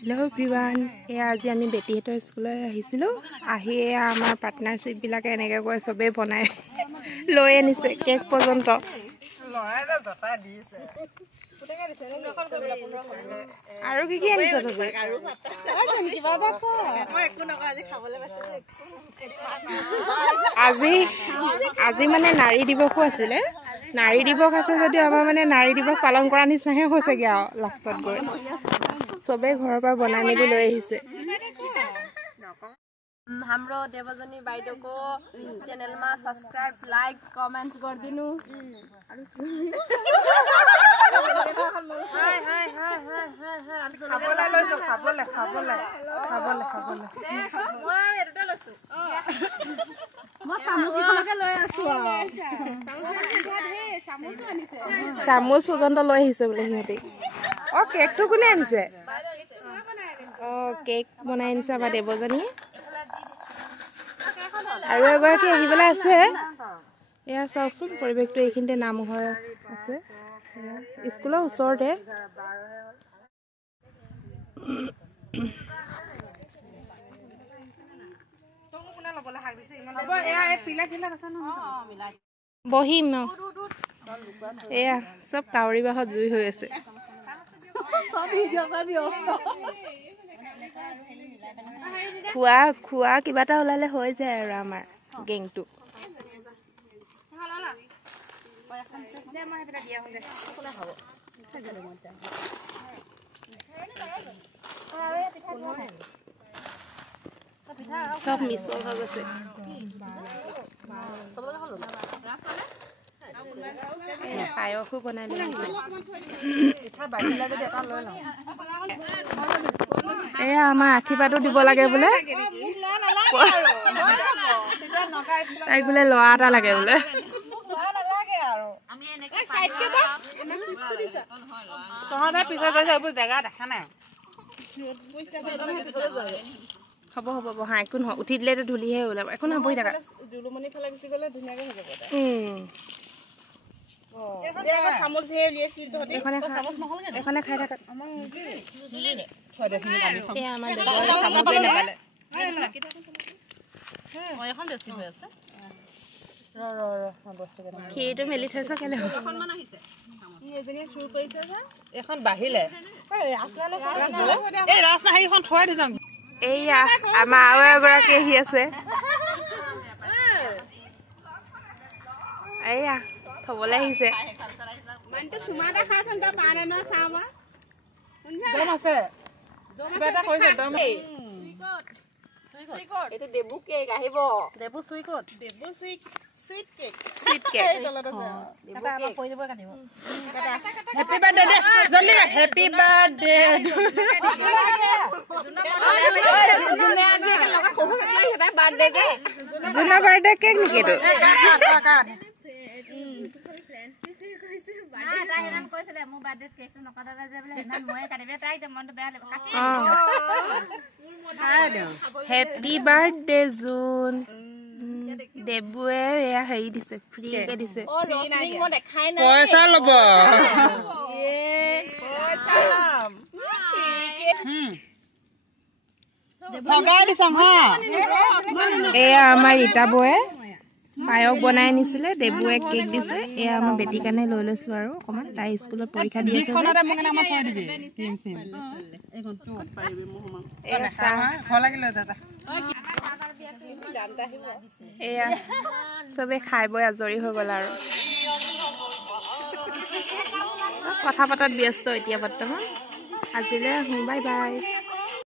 Hello everyone. আজি আমি বেটিহেতৰ স্কুললৈ আহিছিলো। আহি আমাৰ পাৰ্টনাৰশ্বিপ বিলাকে এনেকৈ কৈ সবে বনাই লৈ আনিছে কেক পৰ্যন্ত। লৰাইদা জটা দিছে। আৰু কি কি আনিছে তুমি? আৰু কিবা এটা ক। মই একো নক আজি খাবলৈ পাইছো। আজি মানে নাৰী দিৱসো আছিলে। নাৰী দিৱস আছে যদিও আমাৰ মানে নাৰী দিৱস পালন কৰা নিচিনাহে হৈছেগে আৰু লাষ্টত গৈ সবে ঘৰৰ পৰা বনাই মেলি লৈ আহিছে। हाम्रो देवजनी बाइडो को चैनल में सब्सक्राइब लाइक कमेंट्स कर दिनु हाय हाय हाय हाय हाय खाबले लइছো खाबले মই এটো লইছো মই সামুচি খলকে লৈ আছো সামুচ পৰ্যন্ত লৈ আহিছে বোলে সিহঁতে। অ কেকটো কোনে আনিছে? অ কেক বনাই আনিছে আমাৰ দেৱজনী। আৰু এগৰাকী আহিবলৈ আছে। এয়া চাওকচোন পৰিৱেশটো এইখিনিতে নামঘৰ আছে স্কুলৰ ওচৰতে। বহিম এয়া চব কাউৰী বাহত জুই হৈ আছে। খোৱা কিবা এটা ওলালে হৈ যায় আৰু আমাৰ গেংটো। সব মিছল হৈ গৈছে। পায়সো বনাই লৈ এয়া আমাৰ আশীৰ্বাদো দিব লাগে বোলে। তাইক বোলে ল'ৰা এটা লাগে বোলে। হ'ব বহা একো নহয়। উঠি দিলে ধূলিহে ওলাব। একো নহয় বহি থাকা। এখনে খাই থাকা। সেইটো মেলি থৈছ কেলে এখন বাহিলে এইয়া আমাৰ আৰু এগৰাকী আহি আছে। এইয়া থবলৈ আহিছে। দেবু কেক আহিব। দেবু সুইকট Debu sweet cake sweet cake এটা আমাৰ কই দিব কাটিব। হ্যাপি বার্থডে দে জলদি হ্যাপি বার্থডে জুনে আজি লগা কব কাটলাই হেতা বার্থডে কে জুনা বার্থডে কেক নিকি তো Happy birthday June. দেবুৱে এয়া হেৰি দিছে ফ্ৰীকে দিছে। অ ৰসনিং মই দেখাই নাই। পইচা লব। ভগাই দিছং হা। এয়া আমাৰ ইটাবয়ে পায়স বনাই আনিছিলে। দেবুৱে কেক দিছে। এয়া আমাৰ বেটি কাৰণে লৈ লৈছো আৰু অকমান তাই স্কুলত পৰীক্ষা দি আছে। এয়া চবে খাই বৈ আজৰি হৈ গ'ল আৰু কথা পতাত ব্যস্ত এতিয়া বৰ্তমান। আজিলৈ বাই বাই।